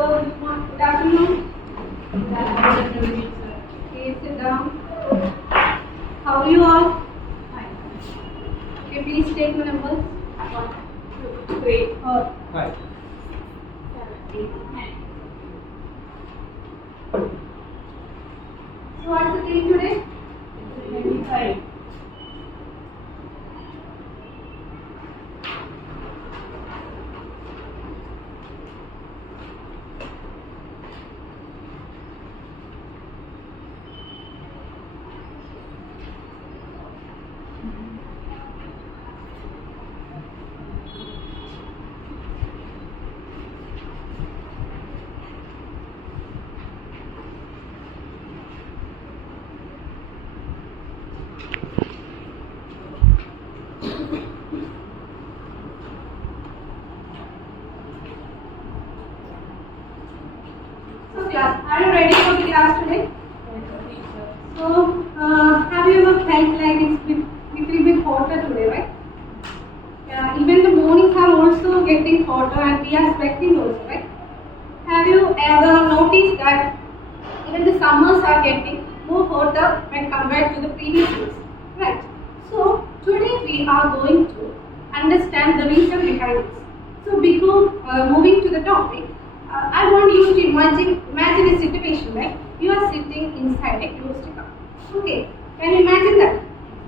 Good afternoon. Good afternoon. Okay, sit down. How are you all? Fine. Okay, please take the numbers. 1, 2, 3, 4, 5. 7, 8, 9. So what's the theme today? 25. So class, are you ready for the class today? So, have you ever felt like it's little bit hotter today, right? Yeah, even the mornings are also getting hotter and we are sweating also, right? Have you ever noticed that even the summers are getting more hotter when compared to the previous years, right? So, today we are going to understand the reason behind this. So, before moving to the topic, I want you to imagine a situation, right? You are sitting inside a closed car. Okay, can you imagine that?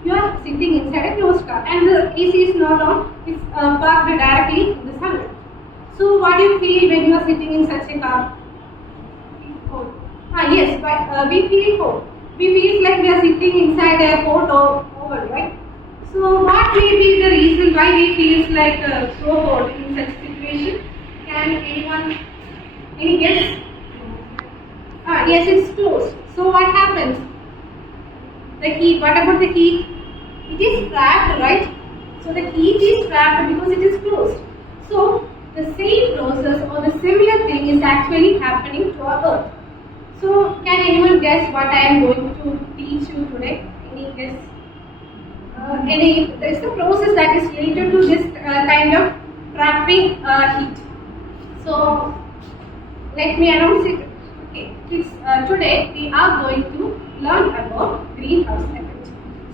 You are sitting inside a closed car and the AC is not on, it's parked directly in the sunlight. So what do you feel when you are sitting in such a car? Cold. Yes, but we feel cold. We feel like we are sitting inside a airport or over, right? So what may be the reason why we feel like so cold in such situation? Can anyone, any guess? Yes, it's closed. So what happens? The heat, what about the heat? It is trapped, right? So the heat is trapped because it is closed. So the same process or the similar thing is actually happening to our earth. So can anyone guess what I am going to teach you today? Any guess? There is a process that is related to this kind of trapping heat. So let me announce it. Okay, kids, today we are going to learn about greenhouse effect.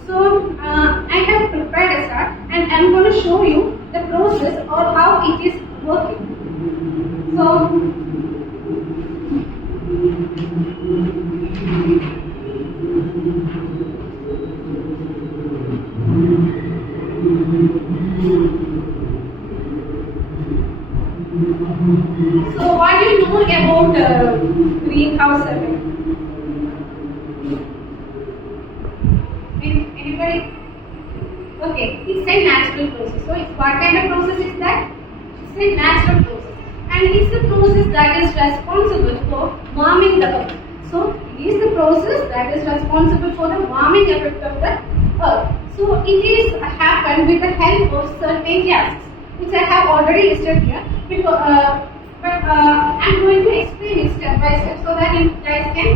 So I have prepared a chart and I am going to show you the process or how it is working. So what do you know about greenhouse effect? Anybody? Okay, it's a natural process. So what kind of process is that? It's a natural process. And it's the process that is responsible for warming the earth. So it is the process that is responsible for the warming effect of the earth. So it is happened with the help of certain gases, which I have already listed here. Because, I'm going to explain it step by step so that you guys can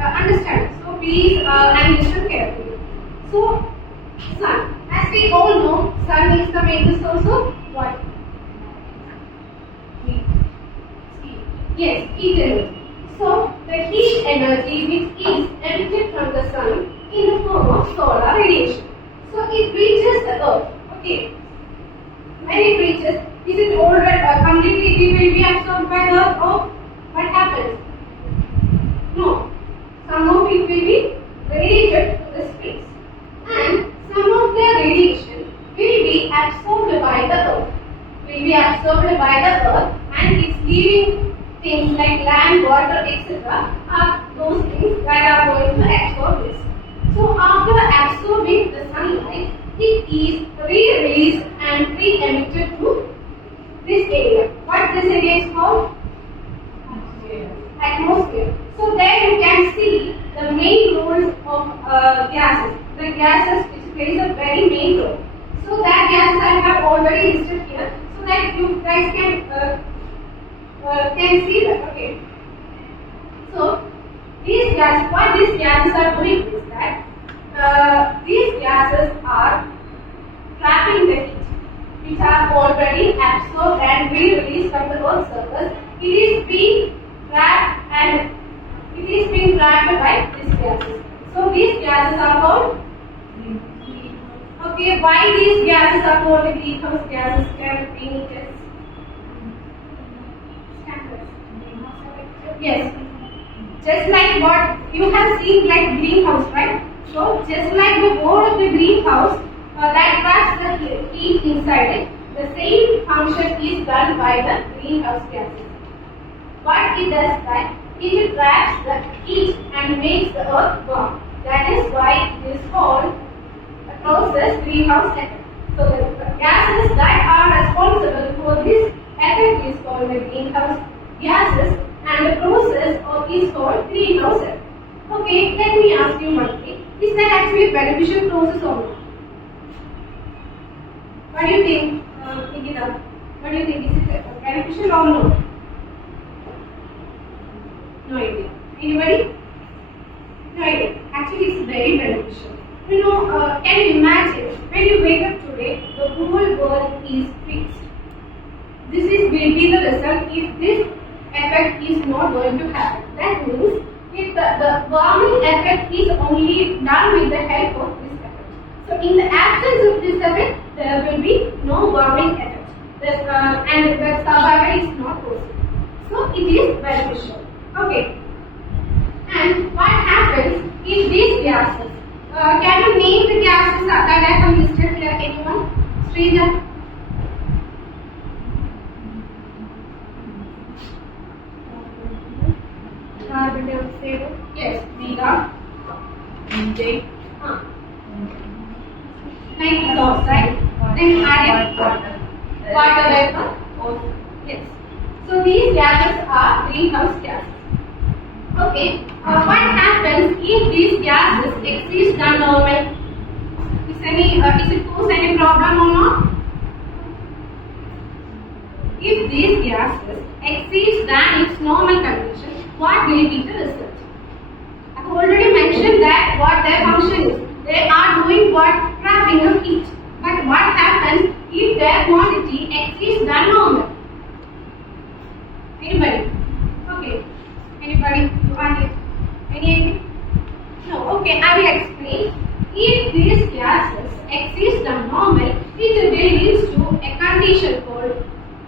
understand. So please and listen carefully. So sun, as we all know, sun is the main source of what? Heat. Yes, heat energy. So the heat energy which is emitted from the sun in the form of solar radiation. So it reaches the earth. Okay. When it reaches, is it already completely will be absorbed by the earth or what happens? No. Some of it will be radiated to the space. And some of the radiation will be absorbed by the earth. Will be absorbed by the earth and it's leaving things like land, water, etc. are those things that are going to absorb this. So after absorbing the sunlight, it is re-released and re-emitted to this area. What this area is called? Atmosphere. So there you can see the main roles of gases. The gases which plays a very main role. So that gases I have already listed here, so that you guys can see that. Okay. So these gases, what these gases are doing is that these gases are trapping the heat, which are already absorbed and re-released from the Earth's surface. It is being trapped and it is being trapped by these gases. So these gases are called. Okay, why these gases are called the greenhouse gases? Can we guess? Yes. Just like what you have seen, like greenhouse, right? So just like the wall of the greenhouse that traps the heat inside it, the same function is done by the greenhouse gases. What it does that it traps the heat and makes the earth warm. That is why it is called a process greenhouse effect. So the gases that are responsible for this effect is called the greenhouse gases, and the process is called greenhouse effect. Okay, let me ask you one thing. Is that actually a beneficial process or not? What do you think, Nikita? What do you think? Is it beneficial or not? No idea. Anybody? No idea. Actually, it's very beneficial. You know, can you imagine when you wake up today, the whole world is fixed. This will be the result if this effect is not going to happen. That means if the warming effect is only done with the help of this effect. So in the absence of this effect, there will be no warming effect. And the survival is not possible. So it is beneficial. Okay. And what happens if these gases? Can you name the gases that I have listed here? Anyone? Sridhar? Carbon dioxide. Yes. Mega. Methane. Nitrous oxide. Then added water vapor. Yes. So these gases are greenhouse gases. Okay. What happens if these gases exceed the normal? Is it cause any problem or not? If these gases exceed than its normal condition, what will be the result? I have already mentioned that what their function is. They are doing what? Trapping of heat. But what happens if their quantity exceeds than normal? Anybody? Okay. Anybody? You want it? Any? No. Okay, I will explain. If these gases exceed the normal, it will lead to a condition called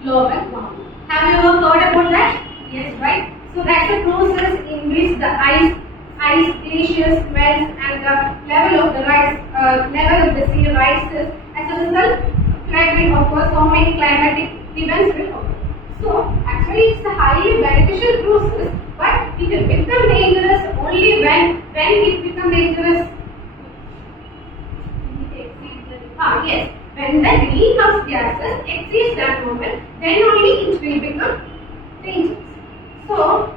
global warming. Have you ever heard about that? Yes, right? So that's a process in which the ice glaciers melts and the level of the sea rises. As a result, flooding occurs. So many climatic events will occur. So actually, it's a highly beneficial process, but it will become dangerous only when it becomes dangerous. Yes. When the greenhouse gases exceed that moment, then only it will become dangerous. So,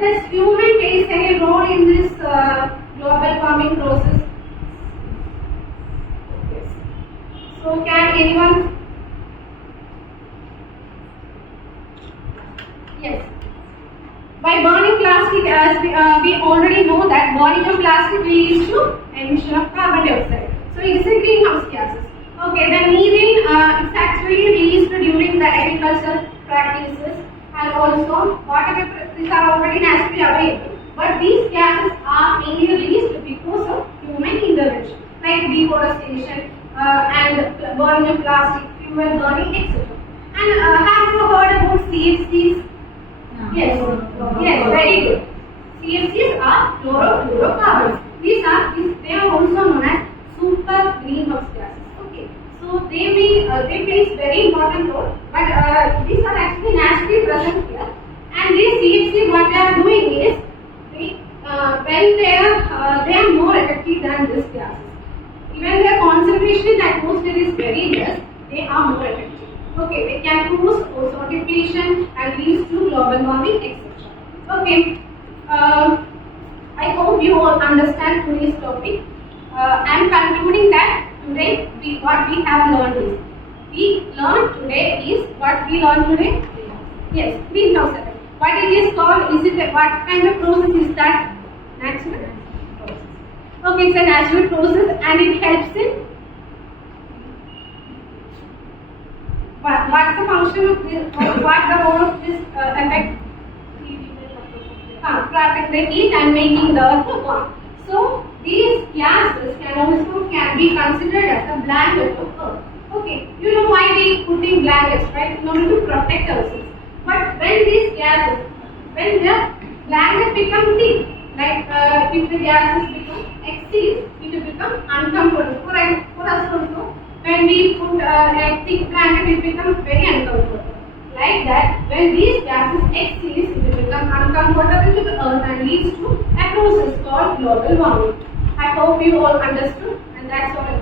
does human plays any role in this global warming process? Yes. So, can anyone? Yes. By burning plastic, as we already know that burning of plastic leads to emission of carbon dioxide. So it's a greenhouse gases. Okay, the methane it's actually released during the agricultural practices, and also whatever these are already naturally available. But these gases are mainly released because of human intervention, like deforestation and burning of plastic, fuel burning, etc. And have you heard about CFCs? No. Yes. Yes, very good. CFCs are chlorofluorocarbons. They are also known as super greenhouse gases. Okay, so they play very important role, but these are actually naturally present here. And these CFC, what they are doing is, when they are more effective than these gases. Even their concentration in the atmosphere is very less, they are more effective. Okay, they can cause ozone depletion and leads to global warming, etc. Okay, I hope you all understand today's topic. I am concluding that today what we have learned is, what we learned today? Yes, greenhouse effect. What it is called? What kind of process is that? Natural process. Okay, it's a natural process and it helps in. What's the function of this? What's the role of this effect? trapping the heat and making the earth warm. So these gases can be considered as a blanket of earth. Okay, you know why we put in blankets, right? In order to protect ourselves. But when these gases, when the blanket become thick, like if the gases become exceed, it will become uncomfortable. For us also, when we put a thick blanket, it becomes very uncomfortable. Like that, when these gases exceed, it will become uncomfortable to the earth and leads to a process called global warming. I hope you all understood, and that's all.